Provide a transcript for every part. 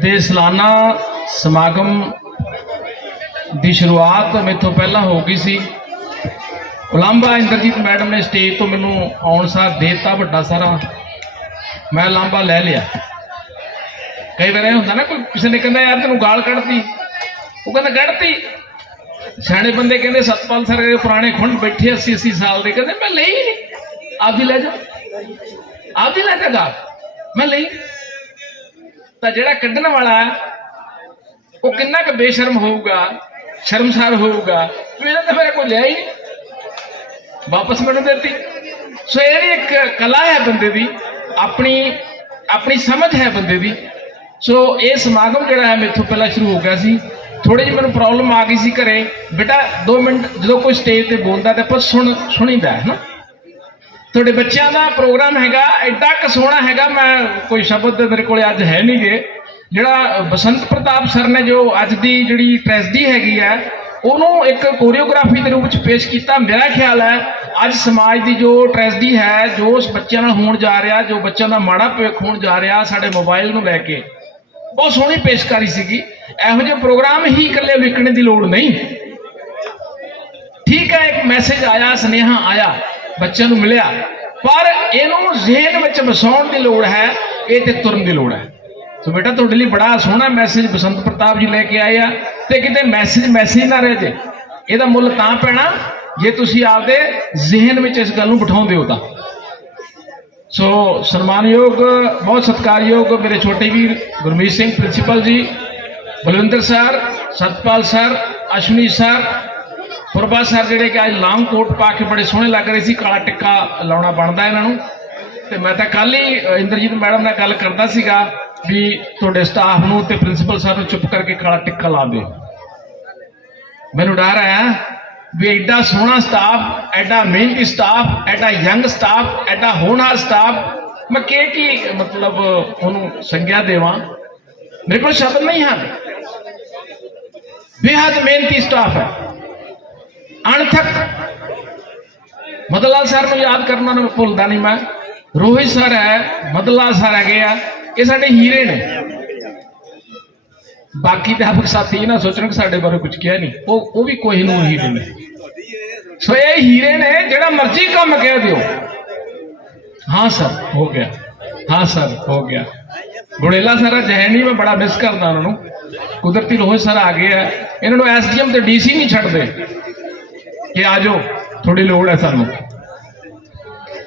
ਦੇ ਸਾਲਾਨਾ ਸਮਾਗਮ ਦੀ ਸ਼ੁਰੂਆਤ ਮੇਥੋਂ ਪਹਿਲਾਂ ਹੋ ਗਈ ਸੀ। ਉਲਾਂਭਾ ਇੰਦਰਜੀਤ ਮੈਡਮ ਨੇ ਸਟੇਜ ਤੋਂ ਮੈਨੂੰ ਆਉਣ ਸਾਰ ਦੇਤਾ ਵੱਡਾ ਸਾਰਾ। ਮੈਂ ਲਾਂਬਾ ਲੈ ਲਿਆ। ਕਈ ਵਾਰ ਇਹ ਹੁੰਦਾ ਨਾ, ਕੋਈ ਕਿਸੇ ਨੇ ਕਹਿੰਦਾ, ਯਾਰ ਤੈਨੂੰ ਗਾਲ ਕੱਢਤੀ। ਉਹ ਕਹਿੰਦਾ, ਕੱਢਤੀ। ਸਿਆਣੇ ਬੰਦੇ ਕਹਿੰਦੇ, ਸਤਪਾਲ ਸਰ ਦੇ ਪੁਰਾਣੇ ਖੁੰਡ ਬੈਠੇ 80 80 ਸਾਲ ਦੇ। ਕਹਿੰਦੇ, ਮੈਂ ਲਈ ਨਹੀਂ ਹੀ ਲੈ ਜਾ। ਆਪਦੀ ਲੈ ਜਾ ਗਾਲ। ਮੈਂ ਲਈ ਤਾਂ ਜਿਹੜਾ ਕੱਢਣ ਵਾਲਾ ਉਹ ਕਿੰਨਾ ਕੁ ਬੇਸ਼ਰਮ ਹੋਊਗਾ, ਸ਼ਰਮਸਾਰ ਹੋਊਗਾ ਇਹਨਾਂ ਇਹਨੇ ਤਾਂ ਮੇਰੇ ਕੋਲ ਲਿਆ ਹੀ ਨਹੀਂ ਵਾਪਸ ਮੈਨੂੰ ਦਿੱਤੀ। ਸੋ ਇਹ ਵੀ ਇੱਕ ਕਲਾ ਹੈ ਬੰਦੇ ਦੀ, ਆਪਣੀ ਆਪਣੀ ਸਮਝ ਹੈ ਬੰਦੇ ਦੀ। ਸੋ ਇਹ ਸਮਾਗਮ ਜਿਹੜਾ ਹੈ ਮੇਥੋਂ ਪਹਿਲਾਂ ਸ਼ੁਰੂ ਹੋ ਗਿਆ ਸੀ। ਥੋੜੀ ਜਿਹੀ ਮੈਨੂੰ ਪ੍ਰੋਬਲਮ ਆ ਗਈ ਸੀ ਘਰੇ। ਬੇਟਾ 2 ਮਿੰਟ, ਜਦੋਂ ਕੋਈ ਸਟੇਜ ਤੇ ਬੋਲਦਾ ਤੇ ਆਪਾਂ ਸੁਣ, ਸੁਣੀਦਾ ਹੈ ਨਾ। ਤੁਹਾਡੇ ਬੱਚਿਆਂ ਦਾ ਪ੍ਰੋਗਰਾਮ ਹੈਗਾ ਐਡਾ ਕੁ ਸੋਹਣਾ ਹੈਗਾ, ਮੈਂ ਕੋਈ ਸ਼ਬਦ ਮੇਰੇ ਕੋਲੇ ਅੱਜ ਹੈ ਨਹੀਂਗੇ ਜਿਹੜਾ ਬਸੰਤ ਪ੍ਰਤਾਪ ਸਰ ਨੇ ਜੋ ਅੱਜ ਦੀ ਜਿਹੜੀ ਟ੍ਰੈਜਡੀ ਹੈਗੀ ਹੈ, ਉਹਨੂੰ ਇੱਕ ਕੋਰੀਓਗ੍ਰਾਫੀ ਦੇ ਰੂਪ ਵਿੱਚ ਪੇਸ਼ ਕੀਤਾ। ਮੇਰਾ ਖਿਆਲ ਹੈ, ਅੱਜ ਸਮਾਜ ਦੀ ਜੋ ਟ੍ਰੈਜਡੀ ਹੈ, ਜੋ ਉਸ ਬੱਚਿਆਂ ਨਾਲ ਹੋਣ ਜਾ ਰਿਹਾ, ਜੋ ਬੱਚਿਆਂ ਦਾ ਮਾੜਾ ਭਵਿੱਖ ਹੋਣ ਜਾ ਰਿਹਾ, ਸਾਡੇ ਮੋਬਾਈਲ ਨੂੰ ਲੈ ਕੇ ਬਹੁਤ ਸੋਹਣੀ ਪੇਸ਼ਕਾਰੀ ਸੀਗੀ। ਇਹੋ ਜਿਹੇ ਪ੍ਰੋਗਰਾਮ ਹੀ ਇਕੱਲੇ ਵਿਕਣੇ ਦੀ ਲੋੜ ਨਹੀਂ। ਠੀਕ ਹੈ, ਇੱਕ ਮੈਸੇਜ ਆਇਆ, ਸੁਨੇਹਾ ਆਇਆ। ਬੱਚਿਆਂ ਨੂੰ ਮਿਲਿਆ। ਪਰ ਇਹਨੂੰ ਜ਼ਿਹਨ ਵਿੱਚ ਵਸਾਉਣ ਦੀ ਲੋੜ ਹੈ, ਇਹ ਤੇ ਤੁਰਨ ਦੀ ਲੋੜ ਹੈ। ਸੋ ਬੇਟਾ, ਤੁਹਾਡੇ ਲਈ ਬੜਾ ਸੋਹਣਾ ਮੈਸੇਜ ਬਸੰਤ ਪ੍ਰਤਾਪ ਜੀ ਲੈ ਕੇ ਆਏ ਆ ਤੇ ਕਿਤੇ ਮੈਸੇਜ ਮੈਸੇਜ ਨਾ ਰਹਿ ਜੇ। ਇਹਦਾ ਮੁੱਲ ਤਾਂ ਪੈਣਾ, ਜੇ ਤੁਸੀਂ ਆਪਦੇ ਜ਼ਿਹਨ ਵਿੱਚ ਇਸ ਗੱਲ ਨੂੰ ਬਿਠਾਉਂਦੇ ਹੋ ਤਾਂ। ਸੋ ਸਨਮਾਨਯੋਗ, ਬਹੁਤ ਸਤਿਕਾਰਯੋਗ ਮੇਰੇ ਛੋਟੇ ਵੀਰ Gurmeet Singh principal ji, Balwinder sir Satpal sir Ashwani sir Purba sir ਜਿਹੜੇ ਕਿ ਅੱਜ ਲਾਂਗ ਕੋਟ ਪਾ ਕੇ ਬੜੇ ਸੋਹਣੇ ਲੱਗ ਰਹੇ ਸੀ, ਕਾਲਾ ਟਿੱਕਾ ਲਾਉਣਾ ਬਣਦਾ ਇਹਨਾਂ ਨੂੰ। ਤੇ ਮੈਂ ਤਾਂ ਕੱਲ ਹੀ ਇੰਦਰਜੀਤ ਮੈਡਮ ਨਾਲ ਗੱਲ ਕਰਦਾ ਸੀਗਾ ਵੀ ਤੁਹਾਡੇ ਸਟਾਫ ਨੂੰ ਤੇ ਪ੍ਰਿੰਸੀਪਲ ਸਰ ਨੂੰ ਚੁੱਪ ਕਰਕੇ ਕਾਲਾ ਟਿੱਕਾ ਲਾ ਦਿਓ। ਮੈਨੂੰ ਡਰ ਆਇਆ ਵੀ ਐਡਾ ਸੋਹਣਾ ਸਟਾਫ ਐਡਾ ਮਿਹਨਤੀ ਸਟਾਫ ਐਡਾ ਯੰਗ ਸਟਾਫ ਐਡਾ ਹੋਣਹਾਰ ਸਟਾਫ ਮੈਂ ਕੀ ਕੀ, ਮਤਲਬ, ਉਹਨੂੰ ਸੰਗਿਆ ਦੇਵਾਂ? ਮੇਰੇ ਕੋਲ ਸ਼ਬਦ ਨਹੀਂ ਹਨ। ਬੇਹੱਦ ਮਿਹਨਤੀ ਸਟਾਫ ਹੈ। ਅਣਥਕ। ਮਦਲਾ ਸਰ ਨੂੰ ਯਾਦ ਕਰਨਾ ਨੂੰ ਭੁੱਲਦਾ ਨਹੀਂ ਮੈਂ। ਰੋਹਿਤ ਸਰ ਹੈ, ਮਦਲਾ ਸਰ ਹੈਗੇ ਆ। ਇਹ ਸਾਡੇ ਹੀਰੇ ਨੇ। ਬਾਕੀ ਤੇ ਆਪ ਸਾਥੀ ਇਹ ਨਾ ਸੋਚਣ ਕਿ ਸਾਡੇ ਬਾਰੇ ਕੁਝ ਕਿਹਾ ਨਹੀਂ। ਉਹ ਉਹ ਵੀ ਕੋਈ ਨੂੰ ਹੀਰੇ ਨੇ। ਸੋ ਇਹ ਹੀਰੇ ਨੇ, ਜਿਹੜਾ ਮਰਜ਼ੀ ਕੰਮ ਕਹਿ ਦਿਓ। ਹਾਂ ਸਰ, ਹੋ ਗਿਆ। ਹਾਂ ਸਰ, ਹੋ ਗਿਆ। ਗੁੜੇਲਾ ਸਰ ਅੱਜ ਹੈ ਮੈਂ ਬੜਾ ਮਿਸ ਕਰਦਾ ਉਹਨਾਂ ਨੂੰ। ਕੁਦਰਤੀ ਰੋਹਿਤ ਸਰ ਆ ਗਏ ਆ। ਇਹਨਾਂ ਨੂੰ ਐਸਡੀਐਮ ਤੇ ਡੀਸੀ ਨਹੀਂ ਛੱਡਦੇ। ਕਿ ਆ ਜਾਓ ਥੋੜੀ ਲੋੜ ਹੈ ਸਾਨੂੰ।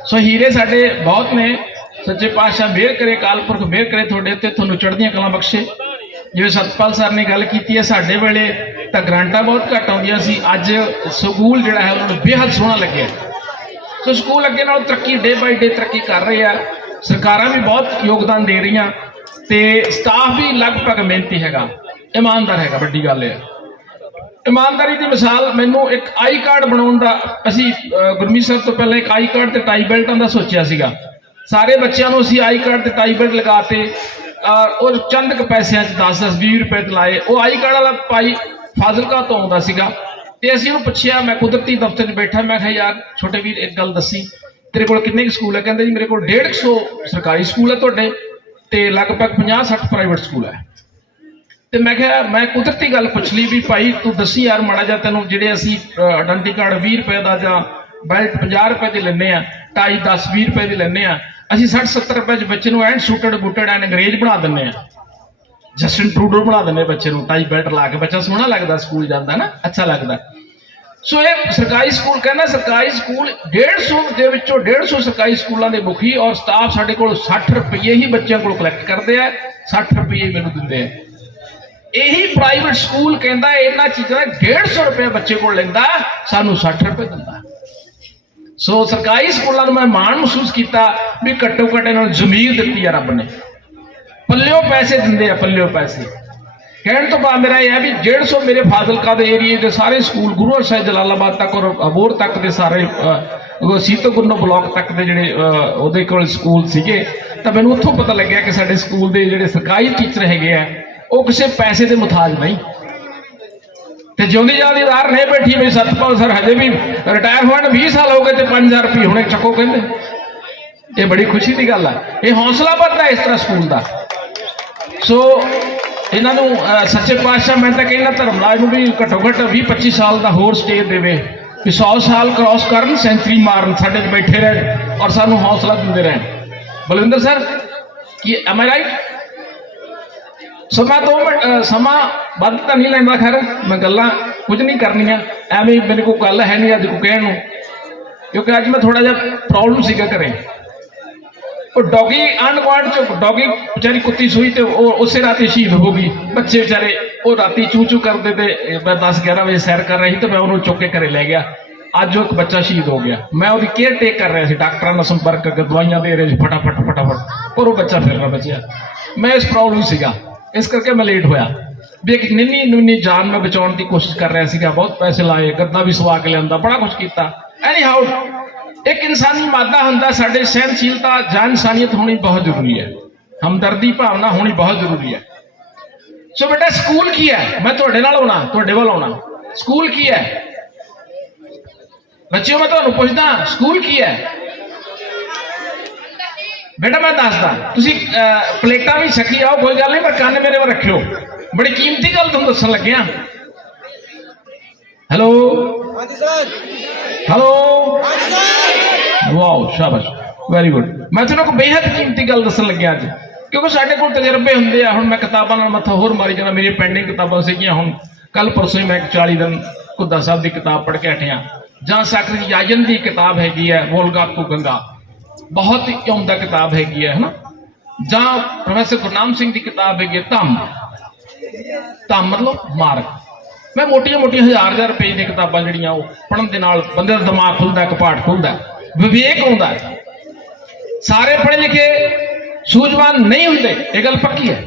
ਸੋ ਹੀਰੇ ਸਾਡੇ ਬਹੁਤ ਨੇ, ਸੱਚੇ ਪਾਤਸ਼ਾਹ ਮਿਹਰ ਕਰੇ ਕਾਲ ਪੁਰਖ ਮਿਹਰ ਕਰੇ, ਤੁਹਾਡੇ ਉੱਤੇ ਤੁਹਾਨੂੰ ਚੜ੍ਹਦੀਆਂ ਕਲਾਂ ਬਖਸ਼ੇ। ਜਿਵੇਂ ਸਤਪਾਲ ਸਰ ਨੇ ਗੱਲ ਕੀਤੀ ਹੈ, ਸਾਡੇ ਵੇਲੇ ਤਾਂ ਗ੍ਰਾਂਟਾਂ ਬਹੁਤ ਘੱਟ ਆਉਂਦੀਆਂ ਸੀ, ਅੱਜ ਸਕੂਲ ਜਿਹੜਾ ਹੈ, ਉਹਨਾਂ ਨੂੰ ਬੇਹੱਦ ਸੋਹਣਾ ਲੱਗਿਆ। ਸੋ ਸਕੂਲ ਅੱਗੇ ਨਾਲ ਤਰੱਕੀ ਡੇ ਬਾਈ ਡੇ ਤਰੱਕੀ ਕਰ ਰਹੇ ਆ। ਸਰਕਾਰਾਂ ਵੀ ਬਹੁਤ ਯੋਗਦਾਨ ਦੇ ਰਹੀਆਂ ਤੇ ਸਟਾਫ ਵੀ ਲਗਭਗ ਮਿਹਨਤੀ ਹੈਗਾ, ਇਮਾਨਦਾਰ ਹੈਗਾ, ਵੱਡੀ ਗੱਲ ਇਹ ਹੈ। ਇਮਾਨਦਾਰੀ ਦੀ ਮਿਸਾਲ ਮੈਨੂੰ ਇੱਕ ਆਈ ਕਾਰਡ ਬਣਾਉਣ ਦਾ ਅਸੀਂ ਗੁਰਮੀਤ ਸਾਹਿਬ ਤੋਂ ਪਹਿਲਾਂ ਇੱਕ ਆਈ ਕਾਰਡ ਤੇ ਟਾਈ ਬੈਲਟਾਂ ਦਾ ਸੋਚਿਆ ਸੀਗਾ। ਸਾਰੇ ਬੱਚਿਆਂ ਨੂੰ ਅਸੀਂ ਆਈ ਕਾਰਡ ਤੇ ਟਾਈ ਬੈਲਟ ਲਗਾਤੇ ਅਹ, ਉਹ ਚੰਦ ਕੁ ਪੈਸਿਆਂ 'ਚ 10 10 20 ਰੁਪਏ ਤੇ ਲਾਏ। ਉਹ ਆਈ ਕਾਰਡ ਵਾਲਾ ਭਾਈ ਫਾਜ਼ਿਲਕਾ ਤੋਂ ਆਉਂਦਾ ਸੀਗਾ। ਤੇ ਅਸੀਂ ਉਹਨੂੰ ਪੁੱਛਿਆ ਮੈਂ ਕੁਦਰਤੀ ਦਫ਼ਤਰ 'ਚ ਬੈਠਾ ਮੈਂ ਕਿਹਾ ਯਾਰ ਛੋਟੇ ਵੀਰ ਇੱਕ ਗੱਲ ਦੱਸੀ। ਤੇਰੇ ਕੋਲ ਕਿੰਨੇ ਕੁ ਸਕੂਲ ਹੈ ਕਹਿੰਦੇ ਜੀ ਮੇਰੇ ਕੋਲ 150 ਸਰਕਾਰੀ ਸਕੂਲ ਹੈ ਤੁਹਾਡੇ ਤੇ ਲਗਭਗ 50 60 ਪ੍ਰਾਈਵੇਟ ਸਕੂਲ ਹੈ ਤੇ ਮੈਂ ਕਿਹਾ ਮੈਂ ਕੁਦਰਤੀ ਗੱਲ ਪੁੱਛ ਲਈ ਵੀ ਭਾਈ, ਤੂੰ ਦੱਸੀ ਯਾਰ ਮਾੜਾ ਜਿਹਾ ਤੈਨੂੰ ਜਿਹੜੇ ਅਸੀਂ ਆਇਡੈਂਟੀ ਕਾਰਡ 20 ਰੁਪਏ ਦਾ ਜਾਂ ਬੈਲਟ 50 ਰੁਪਏ ਦੇ ਲੈਨੇ ਆ ਟਾਈ 10 20 ਰੁਪਏ ਦੀ ਲੈਨੇ ਆ ਅਸੀਂ 60 70 ਰੁਪਏ ਚ ਬੱਚੇ ਨੂੰ ਐਂਡ ਸੂਟਡ ਬੂਟਡ ਐਂਡ ਅੰਗਰੇਜ਼ ਬਣਾ ਦਿੰਨੇ ਆ ਜਸਟਿਨ ਟਰੂਡੋ ਬਣਾ ਦਿੰਨੇ ਬੱਚੇ ਨੂੰ ਟਾਈ ਬੈਲਟ ਲਾ ਕੇ, ਬੱਚਾ ਸੋਹਣਾ ਲੱਗਦਾ ਸਕੂਲ ਜਾਂਦਾ ਨਾ, ਅੱਛਾ ਲੱਗਦਾ। ਸੋ ਇਹ ਸਰਕਾਰੀ ਸਕੂਲ ਕਹਿੰਦਾ, ਸਰਕਾਰੀ ਸਕੂਲ 150 ਦੇ ਵਿੱਚੋਂ 150 ਸਰਕਾਰੀ ਸਕੂਲਾਂ ਦੇ ਮੁਖੀ ਔਰ ਸਟਾਫ ਸਾਡੇ ਕੋਲ 60 ਰੁਪਏ ਹੀ ਬੱਚਿਆਂ ਕੋਲ ਕਲੈਕਟ ਕਰਦੇ ਆ 60 ਰੁਪਏ ਮੈਨੂੰ ਦਿੰਦੇ ਆ। ਇਹੀ ਪ੍ਰਾਈਵੇਟ ਸਕੂਲ ਕਹਿੰਦਾ ਇਹਨਾਂ ਚੀਜ਼ਾਂ ਦਾ 150 ਰੁਪਏ ਬੱਚੇ ਕੋਲ ਲੈਂਦਾ ਸਾਨੂੰ 60 ਰੁਪਏ ਦਿੰਦਾ। ਸੋ ਸਰਕਾਰੀ ਸਕੂਲਾਂ ਨੂੰ ਮੈਂ ਮਾਣ ਮਹਿਸੂਸ ਕੀਤਾ ਵੀ ਘੱਟੋ ਘੱਟ ਇਹਨਾਂ ਨੂੰ ਜ਼ਮੀਰ ਦਿੱਤੀ ਆ ਰੱਬ ਨੇ। ਪੱਲਿਓ ਪੈਸੇ ਦਿੰਦੇ ਆ ਪੱਲਿਓ ਪੈਸੇ। ਕਹਿਣ ਤੋਂ ਬਾਅਦ ਮੇਰਾ ਇਹ ਹੈ ਵੀ 150 ਮੇਰੇ ਫਾਜ਼ਿਲਕਾ ਦੇ ਏਰੀਏ ਦੇ ਸਾਰੇ ਸਕੂਲ ਗੁਰੂ ਸਾਹਿਬ ਜਲਾਲਾਬਾਦ ਤੱਕ ਔਰ ਅਬੋਰ ਤੱਕ ਦੇ ਸਾਰੇ ਅਹ, ਸੀਤੋ ਗੁਰਨੋ ਬਲਾਕ ਤੱਕ ਦੇ ਜਿਹੜੇ ਉਹਦੇ ਕੋਲ ਸਕੂਲ ਸੀਗੇ। ਤਾਂ ਮੈਨੂੰ ਉੱਥੋਂ ਪਤਾ ਲੱਗਿਆ ਕਿ ਸਾਡੇ ਸਕੂਲ ਦੇ ਜਿਹੜੇ ਸਰਕਾਰੀ ਟੀਚਰ ਹੈਗੇ ਆ ਉਹ ਕਿਸੇ ਪੈਸੇ ਦੇ ਮੁਤਾਜ ਨਹੀਂ। ਤੇ ਜਿਉਂਦੀ ਜਾਂਦੀ ਉਦਾਹਰਨ ਨਹੀਂ ਬੈਠੀ ਵੀ ਸਤਪਾਲ ਸਰ ਹਜੇ ਵੀ ਰਿਟਾਇਰ ਹੋਣ ਨੂੰ 20 ਸਾਲ ਹੋ ਗਏ ਤੇ 5000 ਰੁਪਏ ਹੁਣੇ ਚੱਕੋ ਕਹਿੰਦੇ। ਇਹ ਬੜੀ ਖੁਸ਼ੀ ਦੀ ਗੱਲ ਹੈ ਇਹ ਹੌਸਲਾ ਵੱਧਦਾ ਇਸ ਤਰ੍ਹਾਂ ਸਕੂਲ ਦਾ। ਸੋ ਇਹਨਾਂ ਨੂੰ ਸੱਚੇ ਪਾਤਸ਼ਾਹ, ਮੈਂ ਤਾਂ ਕਹਿੰਦਾ ਧਰਮਰਾਜ ਨੂੰ ਵੀ ਘੱਟੋ ਘੱਟ 20 25 ਸਾਲ ਦਾ ਹੋਰ ਸਟੇਜ ਦੇਵੇ। ਵੀ 100 ਸਾਲ ਕ੍ਰਾਸ ਕਰਨ ਸੈਂਚਰੀ ਮਾਰਨ, ਸਾਡੇ ਬੈਠੇ ਰਹਿਣ ਔਰ ਸਾਨੂੰ ਹੌਸਲਾ ਦਿੰਦੇ ਰਹਿਣ। ਬਲਵਿੰਦਰ ਸਰ ਕੀ ਐਮ ਆਈ ਰਾਈਟ ਸੋ ਮੈਂ ਦੋ ਮਿੰਟ ਸਮਾਂ ਵੱਧ ਤਾਂ ਨਹੀਂ ਲੈਂਦਾ, ਖੈਰ, ਮੈਂ ਗੱਲਾਂ ਕੁਝ ਨਹੀਂ ਕਰਨੀਆਂ। ਐਵੇਂ ਮੇਰੇ ਕੋਲ ਗੱਲ ਹੈ ਨਹੀਂ ਅੱਜ ਕੋ ਕਹਿਣ ਨੂੰ। ਕਿਉਂਕਿ ਅੱਜ ਮੈਂ ਥੋੜਾ ਜਿਹਾ ਪ੍ਰੋਬਲਮ ਸੀਗਾ ਘਰੇ। ਉਹ ਡੌਗੀ ਅਨਵਾਰਡ ਚ ਡੌਗੀ ਵਿਚਾਰੀ ਕੁੱਤੀ ਸੂਈ ਤੇ ਉਹ ਉਸੇ ਰਾਤੀ ਸ਼ਹੀਦ ਹੋ ਗਈ। ਬੱਚੇ ਵਿਚਾਰੇ ਉਹ ਰਾਤੀ ਚੂ ਚੂ ਕਰਦੇ ਤੇ ਮੈਂ 10 11 ਵਜੇ ਸੈਰ ਕਰ ਰਹੀ ਤੇ ਮੈਂ ਉਹਨੂੰ ਚੁੱਕ ਕੇ ਘਰੇ ਲੈ ਗਿਆ। ਅੱਜ ਉਹ ਇੱਕ ਬੱਚਾ ਸ਼ਹੀਦ ਹੋ ਗਿਆ। ਮੈਂ ਉਹਦੀ ਕੇਅਰ ਟੇਕ ਕਰ ਰਿਹਾ ਸੀ, ਡਾਕਟਰਾਂ ਨਾਲ ਸੰਪਰਕ ਕਰਕੇ ਦਵਾਈਆਂ ਦੇ ਰਹੇ ਸੀ, ਫਟਾਫਟ ਫਟਾਫਟ। ਪਰ ਉਹ ਬੱਚਾ ਫਿਰ ਨਾ ਬਚਿਆ। ਮੈਂ ਇਸ ਪ੍ਰੋਬਲਮ ਸੀਗਾ। ਇਸ ਕਰਕੇ ਮੈਂ ਲੇਟ ਹੋਇਆ। ਵੀ ਇੱਕ ਨਿੰਨੀ ਨਿੰਨੀ ਜਾਨ ਮੈਂ ਬਚਾਉਣ ਦੀ ਕੋਸ਼ਿਸ਼ ਕਰ ਰਿਹਾ ਸੀਗਾ, ਬਹੁਤ ਪੈਸੇ ਲਾਏ, ਗੱਦਾ ਵੀ ਸਵਾ ਕੇ ਲਿਆਂਦਾ, ਬੜਾ ਕੁਝ ਕੀਤਾ। ਐਨੀ ਹਾਊ ਇੱਕ ਇਨਸਾਨੀ ਮਾਦਾ ਹੁੰਦਾ, ਸਾਡੇ ਸਹਿਨਸ਼ੀਲਤਾ ਜਾਨ ਇਨਸਾਨੀਅਤ ਹੋਣੀ ਬਹੁਤ ਜ਼ਰੂਰੀ ਹੈ। ਹਮਦਰਦੀ ਭਾਵਨਾ ਹੋਣੀ ਬਹੁਤ ਜ਼ਰੂਰੀ ਹੈ। ਸੋ ਬੇਟਾ, ਸਕੂਲ ਕੀ ਹੈ? ਮੈਂ ਤੁਹਾਡੇ ਨਾਲ ਆਉਣਾ, ਤੁਹਾਡੇ ਵੱਲ ਆਉਣਾ। ਸਕੂਲ ਕੀ ਹੈ? ਬੱਚਿਓ, ਮੈਂ ਤੁਹਾਨੂੰ ਪੁੱਛਦਾ, ਸਕੂਲ ਕੀ ਹੈ? ਬੇਟਾ ਮੈਂ ਦੱਸਦਾ ਤੁਸੀਂ ਪਲੇਟਾਂ ਵੀ ਛਕੀ ਆਓ ਕੋਈ ਗੱਲ ਨਹੀਂ ਪਰ ਕੰਨ ਮੇਰੇ ਵੱਲ ਰੱਖਿਓ। ਬੜੀ ਕੀਮਤੀ ਗੱਲ ਤੁਹਾਨੂੰ ਦੱਸਣ ਲੱਗਿਆ ਹੈਲੋ ਹਾਂਜੀ ਸਰ ਹੈਲੋ ਹਾਂਜੀ ਸਰ ਵਾਓ ਸ਼ਾਬਾਸ਼। ਵੈਰੀ ਗੁੱਡ ਮੈਂ ਤੁਹਾਨੂੰ ਇੱਕ ਬੇਹੱਦ ਕੀਮਤੀ ਗੱਲ ਦੱਸਣ ਲੱਗਿਆ ਅੱਜ। ਕਿਉਂਕਿ ਸਾਡੇ ਕੋਲ ਤਜਰਬੇ ਹੁੰਦੇ ਆ। ਹੁਣ ਮੈਂ ਕਿਤਾਬਾਂ ਨਾਲ ਮੱਥਾ ਹੋਰ ਮਾਰੀ ਜਾਣਾ ਮੇਰੀ ਪੈਂਡਿੰਗ ਕਿਤਾਬਾਂ ਸੀਗੀਆਂ ਹੁਣ। ਕੱਲ ਪਰਸੋਂ ਹੀ ਮੈਂ ਇੱਕ 40 ਦਿਨ ਕੁੱਦਾ ਸਾਹਿਬ ਦੀ ਕਿਤਾਬ ਪੜ੍ਹ ਕੇ ਹਟਿਆ। ਜਾਂ ਸਾਕਰ ਯਾਜਨ ਦੀ ਕਿਤਾਬ ਹੈਗੀ ਹੈ ਵੋਲਗਾ ਟੂ ਗੰਗਾ ਬਹੁਤ ਹੀ ਉਮਦਾ ਕਿਤਾਬ ਹੈਗੀ ਹੈ, ਹਨਾ? ਜਾਂ ਪ੍ਰੋਫੈਸਰ ਗੁਰਨਾਮ ਸਿੰਘ ਦੀ ਕਿਤਾਬ ਹੈਗੀ ਹੈ, ਧੰਮ। ਧੰਮ ਮਤਲਬ ਮਾਰਗ। ਮੈਂ ਮੋਟੀਆਂ ਮੋਟੀਆਂ ਹਜ਼ਾਰ ਹਜ਼ਾਰ ਪੇਜ ਦੀਆਂ ਕਿਤਾਬਾਂ ਜਿਹੜੀਆਂ ਉਹ ਪੜ੍ਹਨ ਦੇ ਨਾਲ ਬੰਦੇ ਦਾ ਦਿਮਾਗ ਖੁੱਲਦਾ ਕਪਾਟ ਖੁੱਲਦਾ ਵਿਵੇਕ ਆਉਂਦਾ ਸਾਰੇ ਪੜ੍ਹੇ ਲਿਖੇ ਸੂਝਵਾਨ ਨਹੀਂ ਹੁੰਦੇ, ਇਹ ਗੱਲ ਪੱਕੀ ਹੈ।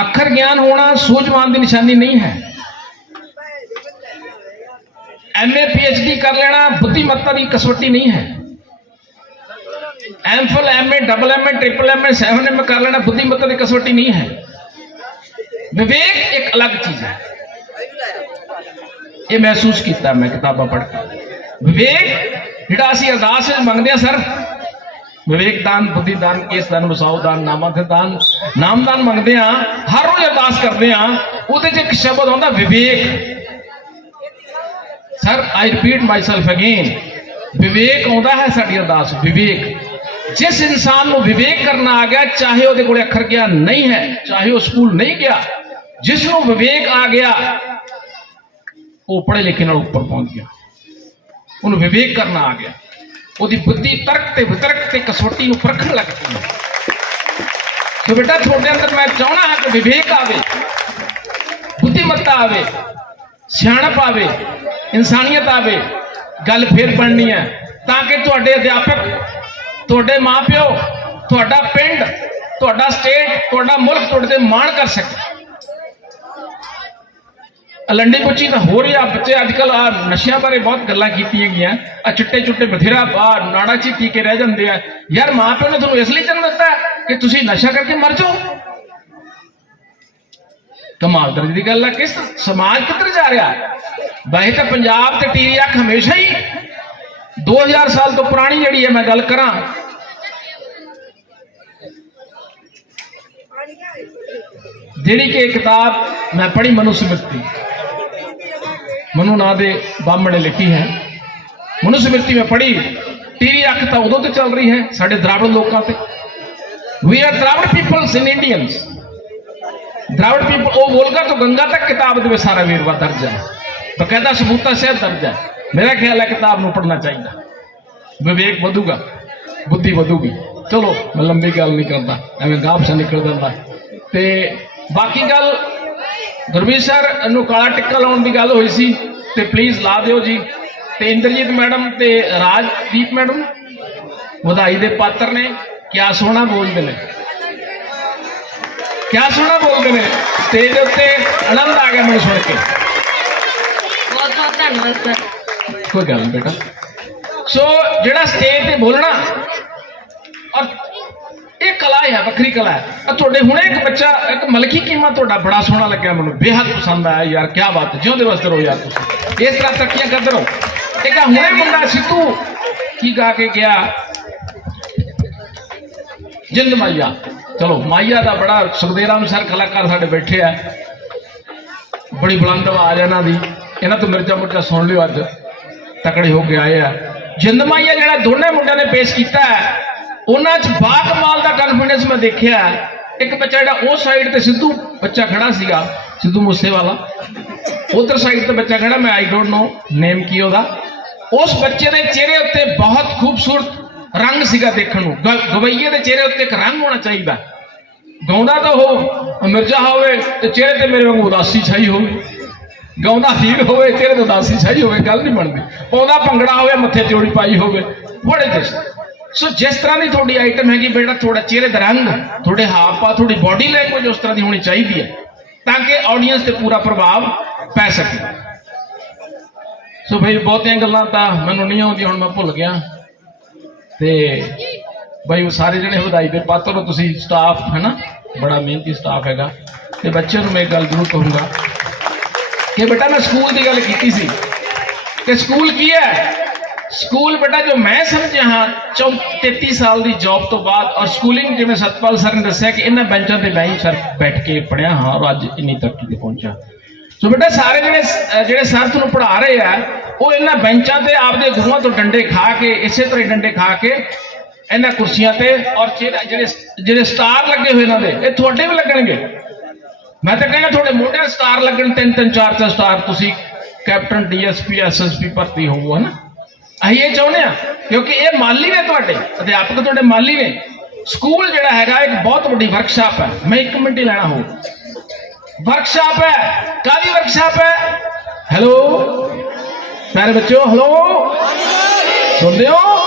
ਅੱਖਰ ਗਿਆਨ ਹੋਣਾ ਸੂਝਵਾਨ ਦੀ ਨਿਸ਼ਾਨੀ ਨਹੀਂ ਹੈ। ਐਮਏ ਪੀਐਚਡੀ ਕਰ ਲੈਣਾ, ਬੁੱਧੀਮੱਤਾ ਦੀ ਕਸਵੱਟੀ ਨਹੀਂ ਹੈ। MPhil MA double MA triple MA 7 MA ਕਰ ਲੈਣਾ, ਬੁੱਧੀਮੱਤਾ ਦੀ ਕਸਵੱਟੀ ਨਹੀਂ ਹੈ। ਵਿਵੇਕ ਇੱਕ ਅਲੱਗ ਚੀਜ਼ ਹੈ। ਇਹ ਮਹਿਸੂਸ ਕੀਤਾ ਮੈਂ ਕਿਤਾਬਾਂ ਪੜ੍ਹ ਕੇ। ਵਿਵੇਕ, ਜਿਹੜਾ ਅਸੀਂ ਅਰਦਾਸ ਵਿੱਚ ਮੰਗਦੇ ਆ ਸਰ ਵਿਵੇਕਦਾਨ ਬੁੱਧੀਦਾਨ ਬੁੱਧੀ ਦਾਨ, ਕੇਸ ਦਾਨ ਵਸਾਉ ਦਾਨ ਦਾਨ, ਨਾਮ ਮੰਗਦੇ ਆ ਹਰ ਰੋਜ਼ ਅਰਦਾਸ ਕਰਦੇ ਆ ਉਹਦੇ 'ਚ ਇੱਕ ਸ਼ਬਦ ਆਉਂਦਾ, ਵਿਵੇਕ। Sir I repeat myself again ਵਿਵੇਕ ਆਉਂਦਾ ਹੈ ਸਾਡੀ ਅਰਦਾਸ, ਵਿਵੇਕ। ਜਿਸ ਇਨਸਾਨ ਨੂੰ ਵਿਵੇਕ ਕਰਨਾ ਆ ਗਿਆ, ਚਾਹੇ ਉਹਦੇ ਕੋਲ ਅੱਖਰ ਗਿਆ, ਨਹੀਂ ਹੈ, ਚਾਹੇ ਉਹ ਸਕੂਲ ਨਹੀਂ ਗਿਆ, ਜਿਸ ਨੂੰ ਵਿਵੇਕ ਆ ਗਿਆ, ਉਹ ਪੜ੍ਹੇ ਲਿਖੇ ਨਾਲ ਉੱਪਰ ਪਹੁੰਚ ਗਿਆ। ਉਹਨੂੰ ਵਿਵੇਕ ਕਰਨਾ ਆ ਗਿਆ। ਉਹਦੀ ਬੁੱਧੀ ਤਰਕ ਤੇ ਵਿਤਰਕ ਤੇ ਕਸੌਟੀ ਨੂੰ ਪਰਖਣ ਲੱਗ ਪਈ ਸੋ ਬੇਟਾ, ਤੁਹਾਡੇ ਅੰਦਰ ਮੈਂ ਚਾਹਣਾ ਹਾਂ ਕਿ ਵਿਵੇਕ ਆਵੇ, ਬੁੱਧੀਮੱਤਾ ਆਵੇ, ਸਿਆਣਪ ਆਵੇ, ਇਨਸਾਨੀਅਤ ਆਵੇ, ਗੱਲ ਫੇਰ ਬਣਨੀ ਹੈ, ਤਾਂ ਕਿ ਤੁਹਾਡੇ ਅਧਿਆਪਕ ਤੁਹਾਡੇ ਮਾਪਿਓ, ਤੁਹਾਡਾ ਪਿੰਡ, ਤੁਹਾਡਾ ਸਟੇਟ ਤੁਹਾਡਾ ਮੁਲਕ ਤੁਹਾਡੇ ਤੇ ਮਾਣ ਕਰ ਸਕੇ। ਅਲੰਡੀ ਪੁੱਛੀ ਤਾਂ ਹੋਰ ਹੀ ਆ ਬੱਚੇ ਅੱਜ ਕੱਲ ਆ ਨਸ਼ਿਆਂ ਬਾਰੇ ਬਹੁਤ ਗੱਲਾਂ ਕੀਤੀਆਂ ਗਈਆਂ। ਆ ਚਿੱਟੇ ਚੁੱਟੇ ਬਥੇਰਾ ਆ ਨਾੜਾ ਚ ਪੀ ਕੇ ਰਹਿ ਜਾਂਦੇ ਆ। ਯਾਰ ਮਾਪਿਓ ਨੇ ਤੁਹਾਨੂੰ ਇਸ ਲਈ ਜਨਮ ਦਿੱਤਾ ਕਿ ਤੁਸੀਂ ਨਸ਼ਾ ਕਰਕੇ ਮਰ ਜਾਓ। ਕਮਾਲ ਦਰਜ ਦੀ ਗੱਲ ਆ, ਕਿਸ ਸਮਾਜ ਕਿੱਧਰ ਜਾ ਰਿਹਾ? ਵੈਸੇ ਤਾਂ ਪੰਜਾਬ ਤੇ ਟੀਵੀ ਅੱਖ ਹਮੇਸ਼ਾ ਹੀ 2000 ਸਾਲ ਤੋਂ ਪੁਰਾਣੀ ਜਿਹੜੀ ਹੈ, ਮੈਂ ਗੱਲ ਕਰਾਂ। ਜਿਹੜੀ ਕਿ ਕਿਤਾਬ ਮੈਂ ਪੜ੍ਹੀ ਮਨੂ ਸਮਿਰਤੀ ਮਨੂ ਨਾਂ ਦੇ ਬਾਹਮਣ ਨੇ ਲਿਖੀ ਹੈ। ਮਨੂ ਸਮਿਰਤੀ ਮੈਂ ਪੜ੍ਹੀ। ਟੀਵੀ ਅੱਖ ਤਾਂ ਉਦੋਂ ਤੇ ਚੱਲ ਰਹੀ ਹੈ, ਸਾਡੇ ਦਰਾਵੜ ਲੋਕਾਂ ਤੇ। We are Dravid peoples in Indians Dravid people ਉਹ ਵੋਲਗਾ ਤੋਂ ਗੰਗਾ ਤੱਕ ਕਿਤਾਬ ਦੇ ਵਿੱਚ ਸਾਰਾ ਵੇਰਵਾ ਦਰਜ ਹੈ। ਬਕਾਇਦਾ ਸਬੂਤਾ ਸਹਿਤ ਦਰਜ ਹੈ। ਮੇਰਾ ਖਿਆਲ ਹੈ ਕਿਤਾਬ ਨੂੰ ਪੜ੍ਹਨਾ ਚਾਹੀਦਾ। ਵਿਵੇਕ ਵਧੂਗਾ, ਬੁੱਧੀ ਵਧੂਗੀ। ਚਲੋ, ਮੈਂ ਲੰਬੀ ਗੱਲ ਨਹੀਂ ਕਰਦਾ, ਐਵੇਂ ਗਾਪ ਨਿਕਲ ਜਾਂਦਾ। ਤੇ ਬਾਕੀ ਗੱਲ, ਗੁਰਮੀਤ ਸਰ ਨੂੰ ਕਾਲਾ ਟਿੱਕਾ ਲਾਉਣ ਦੀ ਗੱਲ ਹੋਈ ਸੀ, ਤੇ ਪਲੀਜ਼ ਲਾ ਦਿਓ ਜੀ। ਤੇ ਇੰਦਰਜੀਤ ਮੈਡਮ ਤੇ ਰਾਜਦੀਪ ਮੈਡਮ, ਵਧਾਈ ਦੇ ਪਾਤਰ ਨੇ। ਕਿਆ ਸੋਹਣਾ ਬੋਲਦੇ ਨੇ। ਕਿਆ ਸੋਹਣਾ ਬੋਲਦੇ ਨੇ। ਸਟੇਜ ਦੇ ਉੱਤੇ ਆਨੰਦ ਆ ਗਿਆ ਮੈਨੂੰ ਸੁਣ ਕੇ। ਬਹੁਤ ਬਹੁਤ ਧੰਨਵਾਦ, ਸਰ। ਕੋਈ ਗੱਲ ਨਹੀਂ ਬੇਟਾ। ਸੋ ਜਿਹੜਾ ਸਟੇਜ ਤੇ ਬੋਲਣਾ, ਔਰ ਇਹ ਕਲਾ ਹੈ, ਵੱਖਰੀ ਕਲਾ ਹੈ। ਆ ਤੁਹਾਡੇ ਹੁਣੇ ਇੱਕ ਬੱਚਾ, ਇੱਕ ਮਲਕੀ ਕੀਮਾ ਤੁਹਾਡਾ ਬੜਾ ਸੋਹਣਾ ਲੱਗਿਆ, ਮੈਨੂੰ ਬੇਹੱਦ ਪਸੰਦ ਆਇਆ, ਯਾਰ ਕੀ ਬਾਤ ਹੈ, ਜਿਉਂਦੇ ਵਸਦੇ ਰਹੋ ਯਾਰ ਤੁਸੀਂ। ਇਸ ਤਰ੍ਹਾਂ ਤਰੱਕੀਆਂ ਕਰਦੇ ਰਹੋ। ਇੱਕ ਹੁਣੇ ਮੁੰਡਾ ਸਿੱਧੂ ਕੀ ਗਾ ਕੇ ਗਿਆ? ਜਿੰਦ ਮਾਇਆ। ਚਲੋ ਚਲੋ ਮਾਈਆ ਦਾ ਬੜਾ ਸੁਖਦੇਵ ਰਾਮ ਸਰ ਕਲਾਕਾਰ ਸਾਡੇ ਬੈਠੇ ਆ। ਬੜੀ ਬੁਲੰਦ ਆਵਾਜ਼ ਹੈ ਇਹਨਾਂ ਦੀ। ਇਹਨਾਂ ਤੋਂ ਮਿਰਜ਼ਾ ਮੁਰਜ਼ਾ ਸੁਣ ਲਿਓ ਅੱਜ। ਤਕੜੇ ਹੋ ਕੇ ਆਏ ਆ। ਜਿੰਦ ਮਾਈਆ ਜਿਹੜਾ ਦੋਨੇ ਮੁੰਡਿਆਂ ਨੇ ਪੇਸ਼ ਕੀਤਾ ਹੈ, ਉਹਨਾਂ 'ਚ ਬਾ ਕਮਾਲ ਦਾ ਕੌਨਫੀਡੈਂਸ ਮੈਂ ਦੇਖਿਆ। ਇੱਕ ਬੱਚਾ ਜਿਹੜਾ ਉਹ ਸਾਈਡ ਤੇ ਸਿੱਧੂ ਬੱਚਾ ਖੜਾ ਸੀਗਾ, ਸਿੱਧੂ ਮੂਸੇਵਾਲਾ। ਉਧਰ ਸਾਈਡ ਤੇ ਬੱਚਾ ਖੜਾ, ਮੈਂ ਆਈ ਡੋਨਟ ਨੋ ਨੇਮ ਕੀ ਉਹਦਾ। ਉਸ ਬੱਚੇ ਦੇ ਚਿਹਰੇ ਉੱਤੇ ਬਹੁਤ ਖੂਬਸੂਰਤ ਰੰਗ ਸੀਗਾ ਦੇਖਣ ਨੂੰ। ਗ- ਗਵਈਏ ਦੇ ਚਿਹਰੇ ਉੱਤੇ ਇੱਕ ਰੰਗ ਹੋਣਾ ਚਾਹੀਦਾ। ਗਾਉਂਦਾ ਤਾਂ ਹੋ ਮਿਰਜ਼ਾ ਹੋਵੇ, ਤੇ ਚਿਹਰੇ ਤੇ ਮੇਰੇ ਵਾਂਗੂ ਉਦਾਸੀ ਛਾਈ ਹੋਵੇ। ਗਾਉਂਦਾ ਹੀਰ ਹੋਵੇ ਚਿਹਰੇ ਤੋਂ ਦਾਸੀ ਸਹੀ ਹੋਵੇ, ਗੱਲ ਨਹੀਂ ਬਣਦੀ। ਪਾਉਂਦਾ ਭੰਗੜਾ ਹੋਵੇ, ਮੱਥੇ ਚੋੜੀ ਪਾਈ ਹੋਵੇ। ਬੜੇ ਜਿਸ ਸੋ ਜਿਸ ਤਰ੍ਹਾਂ ਦੀ ਤੁਹਾਡੀ ਆਈਟਮ ਹੈਗੀ ਬੇਟਾ, ਤੁਹਾਡਾ ਚਿਹਰੇ ਦਾ ਰੰਗ, ਤੁਹਾਡੇ ਹਾਵ ਪਾ ਤੁਹਾਡੀ ਬਾਡੀ ਲੈਂਗੁਏਜ ਉਸ ਤਰ੍ਹਾਂ ਦੀ ਹੋਣੀ ਚਾਹੀਦੀ ਹੈ, ਤਾਂ ਕਿ ਆਡੀਅנס ਤੇ ਪੂਰਾ ਪ੍ਰਭਾਵ ਪੈ ਸਕੇ। ਸੋ ਭਾਈ ਬਹੁਤੀਆਂ ਗੱਲਾਂ ਤਾਂ ਮੈਨੂੰ ਨਹੀਂ ਆਉਂਦੀਆਂ, ਹੁਣ ਮੈਂ ਭੁੱਲ ਗਿਆ। ਤੇ ਭਾਈ ਉਹ ਸਾਰੇ ਜਿਹੜੇ ਵਧਾਈ ਦੇ ਪਾਤਰ ਹੋ ਤੁਸੀਂ ਸਟਾਫ ਹੈ ਨਾ ਬੜਾ ਮਿਹਨਤੀ ਸਟਾਫ ਹੈਗਾ। ਤੇ ਬੱਚਿਆਂ ਨੂੰ ਮੈਂ ਗੱਲ ਜ਼ਰੂਰ ਕਹੂੰਗਾ। ਕਿ ਬੇਟਾ ਮੈਂ ਸਕੂਲ ਦੀ ਗੱਲ ਕੀਤੀ ਸੀ। ਕਿ ਸਕੂਲ ਕੀ ਹੈ? ਸਕੂਲ ਬੇਟਾ ਜੋ ਮੈਂ ਸਮਝਿਆ ਹਾਂ 33 ਸਾਲ ਦੀ ਜੌਬ ਤੋਂ ਬਾਅਦ ਔਰ ਸਕੂਲਿੰਗ ਜਿਵੇਂ ਸਤਪਾਲ ਸਰ ਨੇ ਦੱਸਿਆ ਕਿ ਇਹਨਾਂ ਬੈਂਚਾਂ ਤੇ ਮੈਂ ਹੀ ਸਰ ਬੈਠ ਕੇ ਪੜਿਆ ਹਾਂ ਔਰ ਅੱਜ ਇੰਨੀ ਤਰੱਕੀ ਤੇ ਪਹੁੰਚਾ ਸੋ ਬੇਟਾ ਸਾਰੇ ਜਿਹੜੇ ਜਿਹੜੇ ਸਰ ਤੁਹਾਨੂੰ ਪੜ੍ਹਾ ਰਹੇ ਆ, ਉਹ ਇਹਨਾਂ ਬੈਂਚਾਂ ਤੇ ਆਪਦੇ ਗੁਰੂਆਂ ਤੋਂ ਡੰਡੇ ਖਾ ਕੇ, ਇਸੇ ਤਰ੍ਹਾਂ ਹੀ ਡੰਡੇ ਖਾ ਕੇ ਇਹਨਾਂ ਕੁਰਸੀਆਂ ਤੇ ਔਰ ਜਿਹੜੇ ਜਿਹੜੇ ਸਟਾਰ ਲੱਗੇ ਹੋਏ ਇਹਨਾਂ ਦੇ, ਇਹ ਤੁਹਾਡੇ ਵੀ ਲੱਗਣਗੇ। ਮੈਂ ਤਾਂ ਕਹਿੰਦਾ ਤੁਹਾਡੇ ਮੋਢੇ ਸਟਾਰ ਲੱਗਣ, ਤਿੰਨ ਤਿੰਨ, ਚਾਰ ਚਾਰ ਸਟਾਰ ਤੁਸੀਂ ਕੈਪਟਨ, ਡੀਐਸਪੀ, ਐਸਐਸਪੀ ਭਰਤੀ ਹੋਵੋ ਨਾ ਅਸੀਂ ਇਹ ਚਾਹੁੰਦੇ ਆ ਕਿਉਂਕਿ ਇਹ ਮਾਲੀ ਨੇ ਤੁਹਾਡੇ, ਅਧਿਆਪਕ ਤੁਹਾਡੇ ਮਾਲੀ ਨੇ। ਸਕੂਲ ਜਿਹੜਾ ਹੈਗਾ, ਇੱਕ ਬਹੁਤ ਵੱਡੀ ਵਰਕਸ਼ਾਪ ਹੈ। ਮੈਂ ਇੱਕ ਮਿੰਟ ਹੀ ਲੈਣਾ ਹੋ ਵਰਕਸ਼ਾਪ ਹੈ। ਕਾਦੀ ਵਰਕਸ਼ਾਪ ਹੈ? ਹੈਲੋ ਪਿਆਰੇ ਬੱਚਿਓ ਹੈਲੋ ਸੁਣਦੇ ਹੋ?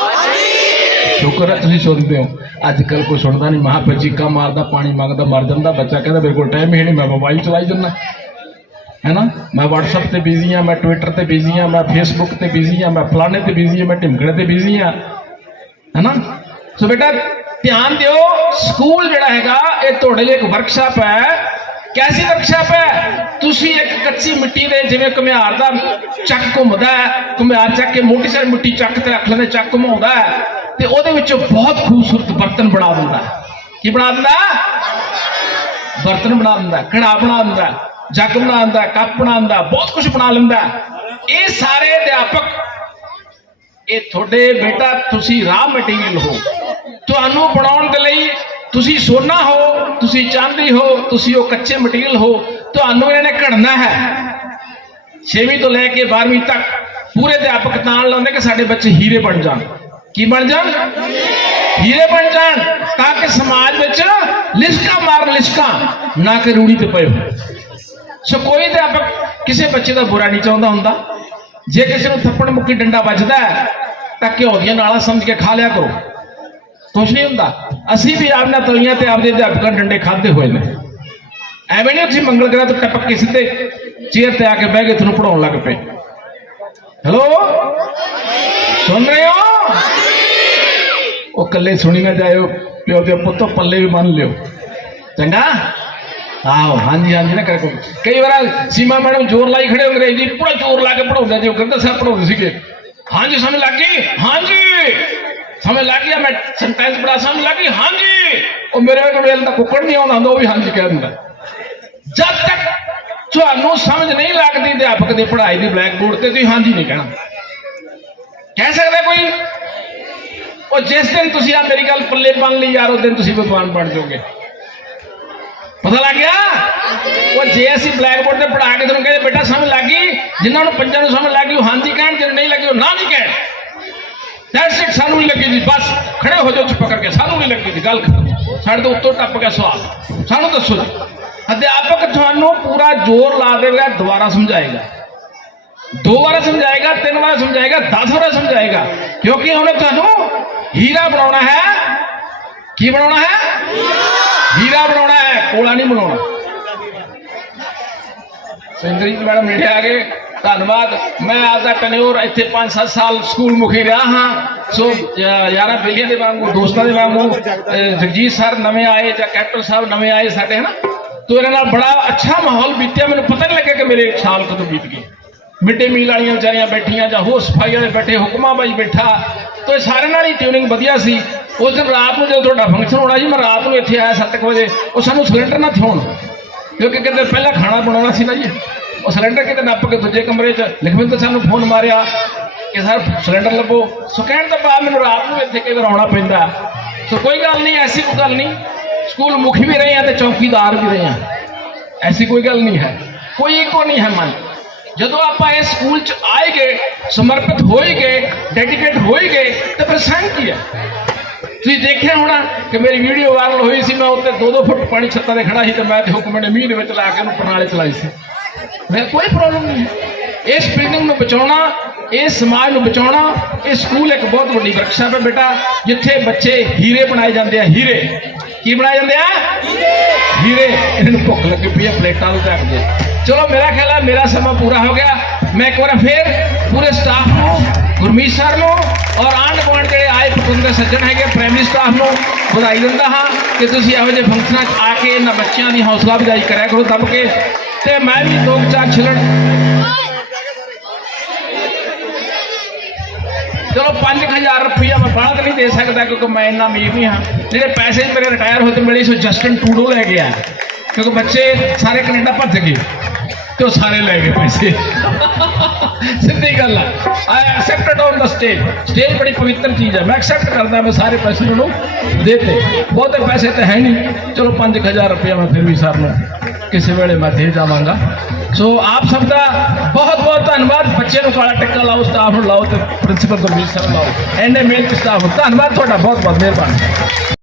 ਸ਼ੁਕਰ ਹੈ ਤੁਸੀਂ ਸੁਣਦੇ ਹੋ। ਅੱਜ ਕੱਲ ਕੋਈ ਸੁਣਦਾ ਨਹੀਂ। ਮਹਾ ਚੀਕਾ ਮਾਰਦਾ, ਪਾਣੀ ਮੰਗਦਾ, ਮਰ ਜਾਂਦਾ, ਬੱਚਾ ਕਹਿੰਦਾ, ਮੇਰੇ ਕੋਲ ਟਾਈਮ ਹੀ ਨਹੀਂ, ਮੈਂ ਮੋਬਾਈਲ ਚਲਾਈ ਜਾਂਦਾ। ਹੈ ਮੈਂ WhatsApp ਤੇ ਬਿਜ਼ੀ ਆ, ਮੈਂ Twitter ਤੇ ਬਿਜ਼ੀ ਆ, ਮੈਂ Facebook ਤੇ ਬਿਜ਼ੀ ਆ, ਮੈਂ ਫਲਾਣੇ ਤੇ ਬਿਜ਼ੀ ਆ, ਮੈਂ ਢਿਮਕੜੇ ਤੇ ਬਿਜ਼ੀ ਆ। ਹੈ ਸੋ ਬੇਟਾ, ਧਿਆਨ ਦਿਓ ਸਕੂਲ ਜਿਹੜਾ ਹੈਗਾ, ਇਹ ਤੁਹਾਡੇ ਲਈ ਇੱਕ ਵਰਕਸ਼ਾਪ ਹੈ। ਕੈਸੀ ਵਰਕਸ਼ਾਪ ਹੈ? ਤੁਸੀਂ ਇੱਕ ਕੱਚੀ ਮਿੱਟੀ ਦੇ ਜਿਵੇਂ ਘੁਮਿਆਰ ਦਾ ਚੱਕ ਘੁੰਮਦਾ ਹੈ, ਘੁਮਿਆਰ ਚੱਕ ਕੇ ਮੋਟੀ ਸਾਰੀ ਮਿੱਟੀ ਚੱਕ ਤੇ ਰੱਖ ਲੈਂਦੇ, ਚੱਕ ਘੁਮਾਉਂਦਾ ਹੈ। ਤੇ ਉਹਦੇ ਵਿੱਚੋਂ ਬਹੁਤ ਖੂਬਸੂਰਤ ਬਰਤਨ ਬਣਾ ਦਿੰਦਾ ਕੀ ਬਣਾ ਦਿੰਦਾ ਬਰਤਨ ਬਣਾ ਦਿੰਦਾ ਹੈ, ਕੜਾ ਬਣਾ ਦਿੰਦਾ ਜੱਗ ਬਣਾ ਦਿੰਦਾ ਕੱਪ ਬਣਾ ਦਿੰਦਾ ਬਹੁਤ ਕੁਝ ਬਣਾ ਲੈਂਦਾ ਇਹ ਸਾਰੇ ਅਧਿਆਪਕ ਇਹ ਤੁਹਾਡੇ ਬੇਟਾ ਤੁਸੀਂ ਰਾਹ ਮਟੀਰੀਅਲ ਹੋ। ਤੁਹਾਨੂੰ ਬਣਾਉਣ ਦੇ ਲਈ ਤੁਸੀਂ ਸੋਨਾ ਹੋ ਤੁਸੀਂ ਚਾਂਦੀ ਹੋ ਤੁਸੀਂ ਉਹ ਕੱਚੇ ਮਟੀਰੀਅਲ ਹੋ ਤੁਹਾਨੂੰ ਇਹਨਾਂ ਨੇ ਘੜਨਾ ਹੈ। 6ਵੀਂ ਤੋਂ ਲੈ ਕੇ 12ਵੀਂ ਤੱਕ ਪੂਰੇ ਅਧਿਆਪਕ ਤਾਂ ਲਾਉਂਦੇ ਕਿ ਸਾਡੇ ਬੱਚੇ ਹੀਰੇ ਬਣ ਜਾਣ। ਕੀ ਬਣ ਜਾਣ? ਹੀਰੇ ਬਣ ਜਾਣ, ਤਾਂ ਕਿ ਸਮਾਜ ਵਿੱਚ ਲਿਸ਼ਕਾ ਮਾਰਨ ਲਿਸ਼ਕਾ, ਨਾ ਕਿ ਰੂੜੀ ਤੇ ਪਏ ਸੋ ਕੋਈ ਅਧਿਆਪਕ ਕਿਸੇ ਬੱਚੇ ਦਾ ਬੁਰਾ ਨਹੀਂ ਚਾਹੁੰਦਾ ਹੁੰਦਾ। ਜੇ ਕਿਸੇ ਨੂੰ ਥੱਪੜ ਮੁੱਕੀ ਡੰਡਾ ਵੱਜਦਾ ਤਾਂ ਘਿਓ ਦੀਆਂ ਨਾਲਾਂ ਸਮਝ ਕੇ ਖਾ ਲਿਆ ਕਰੋ। ਕੁਛ ਨਹੀਂ ਹੁੰਦਾ। ਅਸੀਂ ਵੀ ਆਪਣਾ ਤਲੀਆਂ ਤੇ ਆਪਦੇ ਅਧਿਆਪਕਾਂ ਦੇ ਡੰਡੇ ਖਾਦੇ ਹੋਏ ਨੇ। ਐਵੇਂ ਨਹੀਂ ਤੁਸੀਂ ਮੰਗਲ ਗ੍ਰਹਿ ਤੋਂ ਟਪਕ ਕੇ ਸਿੱਧੇ ਚੇਅਰ ਤੇ ਆ ਕੇ ਬਹਿ ਕੇ ਤੁਹਾਨੂੰ ਪੜਾਉਣ ਲੱਗ ਪਏ। ਹੈਲੋ ਸੁਣ ਰਹੇ ਹੋ? ਉਹ ਕੱਲੇ ਸੁਣੀ ਨਾ ਜਾਇਓ, ਪਿਓ ਦੇ ਪੁੱਤੋ ਪੱਲੇ ਵੀ ਮੰਨ ਲਿਓ। ਚੰਗਾ? ਆਹੋ, ਹਾਂਜੀ ਹਾਂਜੀ, ਨਾ ਕਰ ਕਈ ਵਾਰ ਸੀਮਾ ਮੈਡਮ ਜ਼ੋਰ ਲਾਈ ਖੜੇ ਹੋ ਅੰਗਰੇਜ਼ੀ ਪੂਰਾ ਜ਼ੋਰ ਲਾ ਕੇ ਪੜਾਉਂਦੇ ਜੀ ਉਹ ਕਹਿੰਦਾ ਸਰ ਪੜਾਉਂਦੇ ਸੀਗੇ। ਹਾਂਜੀ, ਸਮਝ ਲੱਗ ਗਈ? ਹਾਂਜੀ। ਸਮਝ ਲੱਗ ਗਿਆ, ਮੈਂ ਸੈਂਟੈਂਸ ਬੜਾ ਸਮਝ ਲੱਗ ਗਈ? ਹਾਂਜੀ। ਉਹ ਮੇਰੇ ਕੋਲ ਤਾਂ ਕੁੱਕੜ ਨਹੀਂ ਆਉਂਦਾ ਹੁੰਦਾ, ਉਹ ਵੀ ਹਾਂਜੀ ਕਹਿ ਦਿੰਦਾ। ਜਦ ਤੱਕ ਤੁਹਾਨੂੰ ਸਮਝ ਨਹੀਂ ਲੱਗਦੀ, ਅਧਿਆਪਕ ਦੀ ਪੜ੍ਹਾਈ ਦੀ ਬਲੈਕ ਬੋਰਡ ਤੇ ਤੁਸੀਂ ਹਾਂਜੀ ਨਹੀਂ ਕਹਿਣਾ। ਕਹਿ ਸਕਦਾ ਕੋਈ? ਉਹ ਜਿਸ ਦਿਨ ਤੁਸੀਂ ਆ ਮੇਰੀ ਗੱਲ ਪੱਲੇ ਬੰਨ ਲਈ ਯਾਰ, ਉਸ ਦਿਨ ਤੁਸੀਂ ਵਿਦਵਾਨ ਬਣ ਜਾਓਗੇ। ਪਤਾ ਲੱਗ ਗਿਆ? ਉਹ ਜੇ ਅਸੀਂ ਬਲੈਕ ਬੋਰਡ ਤੇ ਪੜਾ ਕੇ ਤੁਹਾਨੂੰ ਕਹਿੰਦੇ, ਬੇਟਾ ਸਮਝ ਲੱਗ ਗਈ? ਜਿਨ੍ਹਾਂ ਨੂੰ ਪੰਜਾਂ ਨੂੰ ਸਮਝ ਲੱਗ ਗਈ, ਉਹ ਹਾਂਜੀ ਕਹਿਣ, ਜਿਹਨੂੰ ਨਹੀਂ ਲੱਗੀ, ਉਹ ਨਾ ਨਹੀਂ ਕਹਿਣ। ਦੈਟਸ ਇਟ ਸਾਨੂੰ ਨਹੀਂ ਲੱਗੀ ਜੀ ਬਸ ਖੜੇ ਹੋ ਜਾਓ, ਚੁੱਪ ਕਰਕੇ। ਸਾਨੂੰ ਨਹੀਂ ਲੱਗੀ ਜੀ ਗੱਲ ਖਤਮ। ਸਾਡੇ ਤੋਂ ਉੱਤੋਂ ਟੱਪ ਗਿਆ ਸਵਾਲ। ਸਾਨੂੰ ਦੱਸੋ ਜੀ। ਅਧਿਆਪਕ ਤੁਹਾਨੂੰ ਪੂਰਾ ਜ਼ੋਰ ਲਾ ਦੇਵੇਗਾ, ਦੁਬਾਰਾ ਸਮਝਾਏਗਾ। ਦੋ ਵਾਰ ਸਮਝਾਏਗਾ, ਤਿੰਨ ਵਾਰ ਸਮਝਾਏਗਾ 10 ਵਾਰ ਸਮਝਾਏਗਾ। ਕਿਉਂਕਿ ਉਹਨੇ ਤੁਹਾਨੂੰ ਹੀਰਾ ਬਣਾਉਣਾ ਹੈ। ਕੀ ਬਣਾਉਣਾ ਹੈ? ਹੀਰਾ ਬਣਾਉਣਾ ਹੈ, ਕੋਲਾ ਨਹੀਂ ਬਣਾਉਣਾ। ਸਿੰਦਰੀਤ ਮੈਡਮ ਨੇੜੇ ਆ ਗਏ, ਧੰਨਵਾਦ। ਮੈਂ ਆਪਦਾ ਟਨਿਓਰ ਇੱਥੇ 5-7 ਸਾਲ ਸਕੂਲ ਮੁਖੀ ਰਿਹਾ ਹਾਂ। ਸੋ ਯਾਰਾਂ ਬੇਲੀਆਂ ਦੇ ਵਾਂਗੂ, ਦੋਸਤਾਂ ਦੇ ਵਾਂਗੂ ਜਗਜੀਤ ਸਰ ਨਵੇਂ ਆਏ ਜਾਂ ਕੈਪਟਨ ਸਾਹਿਬ ਨਵੇਂ ਆਏ ਸਾਡੇ, ਹਨਾ? ਤੋ ਇਹਨਾਂ ਨਾਲ ਬੜਾ ਅੱਛਾ ਮਾਹੌਲ ਬੀਤਿਆ, ਮੈਨੂੰ ਪਤਾ ਨਹੀਂ ਲੱਗਿਆ ਕਿ ਮੇਰੇ ਸਾਲ ਕਦੋਂ ਬੀਤ ਗਏ। ਮਿੱਡੇ ਮੀਲ ਵਾਲੀਆਂ ਵਿਚਾਰੀਆਂ ਬੈਠੀਆਂ ਜਾਂ ਹੋਰ ਸਫ਼ਾਈ ਵਾਲੇ ਬੈਠੇ, ਹੁਕਮਾਂ ਬਾਈ ਬੈਠਾ, ਤੋ ਇਹ ਸਾਰੇ ਨਾਲ ਹੀ ਟਿਊਨਿੰਗ ਵਧੀਆ ਸੀ। ਉਸ ਦਿਨ ਰਾਤ ਨੂੰ ਜਦੋਂ ਤੁਹਾਡਾ ਫੰਕਸ਼ਨ ਹੋਣਾ ਜੀ, ਮੈਂ ਰਾਤ ਨੂੰ ਇੱਥੇ ਆਇਆ 7 ਵਜੇ, ਉਹ ਸਾਨੂੰ ਸਿਲੰਡਰ ਨਾ ਥੋਣ ਕਿਉਂਕਿ ਕਿਤੇ ਪਹਿਲਾਂ ਖਾਣਾ ਬਣਾਉਣਾ ਸੀ ਨਾ ਜੀ। ਉਹ ਸਿਲੰਡਰ ਕਿਤੇ ਨੱਪ ਕੇ ਦੂਜੇ ਕਮਰੇ 'ਚ, ਲਖਵਿੰਦਰ ਸਾਨੂੰ ਫੋਨ ਮਾਰਿਆ ਕਿ ਸਰ ਸਿਲੰਡਰ ਲੱਭੋ। ਸੋ ਕਹਿਣ ਤੋਂ ਬਾਅਦ ਮੈਨੂੰ ਰਾਤ ਨੂੰ ਇੱਥੇ ਕਈ ਵਾਰ ਆਉਣਾ ਪੈਂਦਾ। ਸੋ ਕੋਈ ਗੱਲ ਨਹੀਂ, ਐਸੀ ਕੋਈ ਗੱਲ ਨਹੀਂ। ਸਕੂਲ ਮੁਖੀ ਵੀ ਰਹੇ ਆ ਤੇ ਚੌਕੀਦਾਰ ਵੀ ਰਹੇ ਆ। ਐਸੀ ਕੋਈ ਗੱਲ ਨਹੀਂ ਹੈ। ਕੋਈ ਇੱਕੋ ਨਹੀਂ ਹੈ ਮਨ। ਜਦੋਂ ਆਪਾਂ ਇਸ ਸਕੂਲ ਚ ਆਏ ਗਏ ਸਮਰਪਿਤ ਹੋਏ ਗਏ ਡੈਡੀਕੇਟ ਹੋਏ ਗਏ ਤੇ ਫਿਰ ਸੰਗ ਕੀ ਹੈ? ਤੁਸੀਂ ਦੇਖਿਆ ਹੋਣਾ ਕਿ ਮੇਰੀ ਵੀਡੀਓ ਵਾਇਰਲ ਹੋਈ ਸੀ, ਮੈਂ ਉੱਤੇ 2-2 ਫੁੱਟ ਪਾਣੀ ਛੱਤਾਂ ਤੇ ਖੜਾ ਸੀ ਤੇ ਮੈਂ ਤੇ ਹੁਕਮ ਨੇ ਮੀਂਹ ਦੇ ਵਿੱਚ ਲਾ ਕੇ ਉਹਨੂੰ ਪ੍ਰਣਾਲੀ ਚਲਾਈ ਸੀ। ਮੈਂ ਕੋਈ ਪ੍ਰੋਬਲਮ ਨਹੀਂ ਹੈ। ਇਸ ਬਿਲਡਿੰਗ ਨੂੰ ਬਚਾਉਣਾ ਇਸ ਸਮਾਜ ਨੂੰ ਬਚਾਉਣਾ, ਇਹ ਸਕੂਲ ਇੱਕ ਬਹੁਤ ਵੱਡੀ ਵਰਕਸ਼ਾਪ ਹੈ ਬੇਟਾ, ਜਿੱਥੇ ਬੱਚੇ ਹੀਰੇ ਬਣਾਏ ਜਾਂਦੇ ਆ, ਹੀਰੇ। ਕੀ ਬਣਾਏ ਜਾਂਦੇ ਆ? ਹੀਰੇ। ਇਹਨਾਂ ਨੂੰ ਭੁੱਖ ਲੱਗੀ ਪਈ ਹੈ ਪਲੇਟਾਂ ਨੂੰ ਢੱਕ ਦੇ। ਚਲੋ ਮੇਰਾ ਖਿਆਲ ਹੈ ਮੇਰਾ ਸਮਾਂ ਪੂਰਾ ਹੋ ਗਿਆ ਮੈਂ ਇੱਕ ਵਾਰ ਫੇਰ ਪੂਰੇ ਸਟਾਫ ਨੂੰ ਗੁਰਮੀਤ ਸਰ ਨੂੰ ਔਰ ਆਂਢ ਗੁਆਂਢ ਜਿਹੜੇ ਆਏ ਪਤੰਦਰ ਸੱਜਣ ਹੈਗੇ ਪ੍ਰਾਇਮਰੀ ਸਟਾਫ ਨੂੰ ਵਧਾਈ ਦਿੰਦਾ ਹਾਂ ਕਿ ਤੁਸੀਂ ਇਹੋ ਜਿਹੇ ਫੰਕਸ਼ਨਾਂ 'ਚ ਆ ਕੇ ਇਹਨਾਂ ਬੱਚਿਆਂ ਦੀ ਹੌਸਲਾ ਅਫਜ਼ਾਈ ਕਰਿਆ ਕਰੋ ਦੱਬ ਕੇ ਤੇ ਮੈਂ ਵੀ ਦੋ ਕੁ ਚਾਰ ਛਿਲੜ ਚਲੋ 5000 ਰੁਪਈਆ ਮੈਂ ਬਾਹਰ ਨਹੀਂ ਦੇ ਸਕਦਾ ਕਿਉਂਕਿ ਮੈਂ ਇੰਨਾ ਅਮੀਰ ਨਹੀਂ ਹਾਂ ਜਿਹੜੇ ਪੈਸੇ ਮੇਰੇ ਰਿਟਾਇਰ ਹੋਏ ਤੇ ਮਿਲੇ ਸੋ ਜਸਟਨ ਟੂਡੋ ਲੈ ਗਿਆ ਕਿਉਂਕਿ ਬੱਚੇ ਸਾਰੇ ਕੈਨੇਡਾ ਭੱਜ ਗਏ ਤੇ ਉਹ ਸਾਰੇ ਲੈ ਗਏ ਪੈਸੇ? ਸਿੱਧੀ ਗੱਲ ਆ। I accepted on the stage stage ਬੜੀ ਪਵਿੱਤਰ ਚੀਜ਼ ਹੈ ਮੈਂ ਐਕਸੈਪਟ ਕਰਦਾ, ਮੈਂ ਸਾਰੇ ਪੈਸੇ ਉਹਨੂੰ ਦੇਤੇ। ਬਹੁਤੇ ਪੈਸੇ ਤਾਂ ਹੈ ਨਹੀਂ। ਚਲੋ 5000 ਰੁਪਇਆ ਮੈਂ ਫਿਰ ਵੀ ਸਰ ਨੂੰ ਕਿਸੇ ਵੇਲੇ ਮੈਂ ਦੇ ਜਾਵਾਂਗਾ। ਸੋ ਆਪ ਸਭ ਦਾ ਬਹੁਤ ਬਹੁਤ ਧੰਨਵਾਦ। ਬੱਚੇ ਨੂੰ ਕਾਲਾ ਟਿੱਕਾ ਲਾਓ ਸਟਾਫ ਨੂੰ ਲਾਓ ਤੇ ਪ੍ਰਿੰਸੀਪਲ ਗੁਰਮੀਤ ਸਰ ਲਾਓ। ਐਨੇ ਮਿਹਨਤ ਸਟਾਫ ਨੂੰ ਧੰਨਵਾਦ ਤੁਹਾਡਾ। ਬਹੁਤ ਬਹੁਤ ਮਿਹਰਬਾਨੀ।